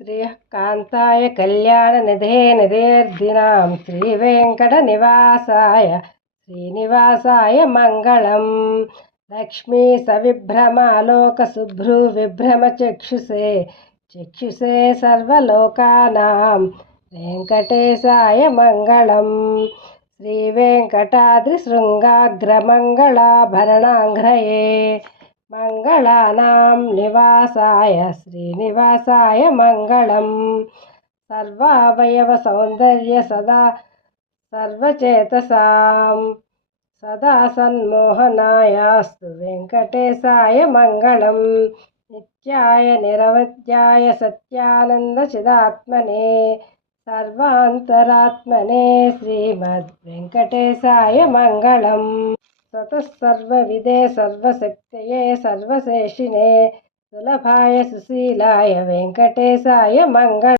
శ్రీకాంతాయ కళ్యాణనిధే నిధేర్దినాం. శ్రీ వెంకట నివాసాయ శ్రీనివాసాయ మంగళం. లక్ష్మీ సవిభ్రమాలోక శుభ్రు విభ్రమ చక్షుసే చక్షుసే సర్వలోకానాం. వెంకటేశాయ మంగళం. శ్రీ వెంకటాద్రి శృంగాగ్రమంగళాభరణాంఘ్రయే మంగళానాం నివాసాయ శ్రీనివాసాయ మంగళం. సర్వావయవ సౌందర్య సదా సర్వచేతసాం. సదా సన్మోహనాయాస్తు వెంకటేశాయ మంగళం. నిత్యాయ నిరవధ్యాయ సత్యానంద చిదాత్మనే. సర్వాంతరాత్మనే శ్రీమద్ వెంకటేశాయ మంగళం. సతసర్వవిదే సర్వశక్తయే సర్వశేషినే సులభాయ సుశీలాయ వెంకటేశాయ మంగళ